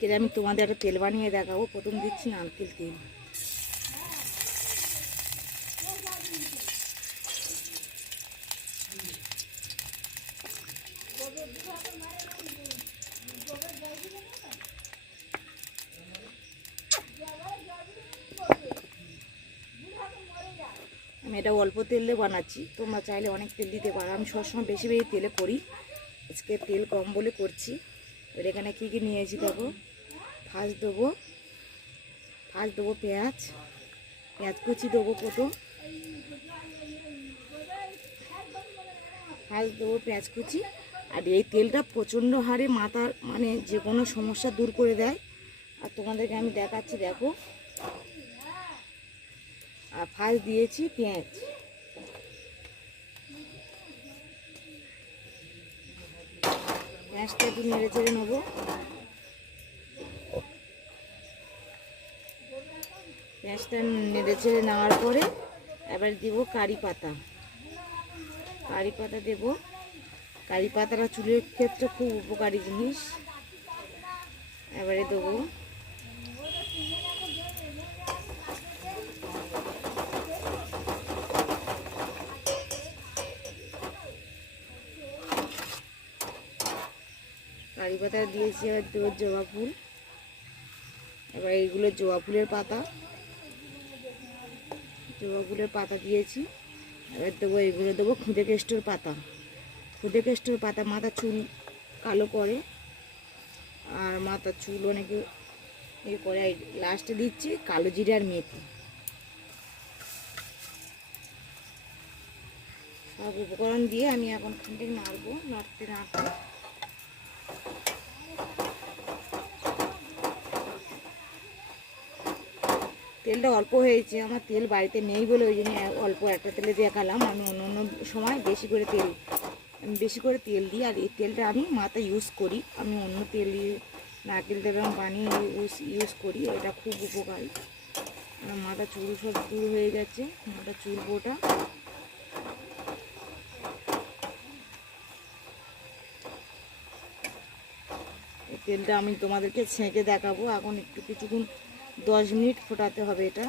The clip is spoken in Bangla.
আজকে আমি তোমাদের একটা তেল বানিয়ে দেখাবো। প্রথম দিচ্ছি নারকেল তেল। আমি এটা অল্প তেল দিয়ে বানাচ্ছি, তোমরা চাইলে অনেক তেল দিতে পারো। আমি সবসময় বেশি বেশি তেলে করি, আজকে তেল কম বলে করছি। এবার এখানে কী কী নিয়েছি দেখো। ফার্স্ট দেবো পেঁয়াজ কুচি দেবো। ফার্স্ট দেবো পেঁয়াজ কুচি। আর এই তেলটা প্রচণ্ড হারে মাথার মানে যে কোনো সমস্যা দূর করে দেয়। আর তোমাদেরকে আমি দেখাচ্ছি দেখো। আর ফার্স্ট দিয়েছি পেঁয়াজটা একটু নেড়ে চেড়ে নেবো। পেঁয়াজটা নেড়ে চেড়ে নেওয়ার পরে এবার দিব কারি পাতা দেবো। কারি পাতাটা চুলের ক্ষেত্রে খুব উপকারী জিনিস। এবারে দেবো কারি পাতা দিয়েছি। এবার দেবো জবা ফুল। এবার এইগুলো জবা ফুলের পাতা দিয়েছি। এবার দেবো এইগুলো দেবো খুদে কেষ্টর পাতা। মাথা চুল কালো করে আর মাথার চুল অনেকে করে। লাস্টে দিচ্ছি কালো জিরে আর মেথি। সব উপকরণ দিয়ে আমি এখন খানিক নাড়তে তেলটা অল্প হয়েছে, আমার তেল বাড়িতে নেই বলে ওই জন্য অল্প একটা তেলে দেখালাম। আমি অন্য সময় বেশি করে তেল দিই। আর এই তেলটা আমি মাথায় ইউজ করি। আমি অন্য তেল দিয়ে নারকেল তেল বানিয়ে ইউজ করি। এটা খুব উপকারী। আমার মাথা চুল সব দূর হয়ে গেছে, মাথা চুল বোটা। এই তেলটা আমি তোমাদেরকে ছেঁকে দেখাবো। এখন কিছুক্ষণ 10 মিনিট ফোটাতে হবে এটা।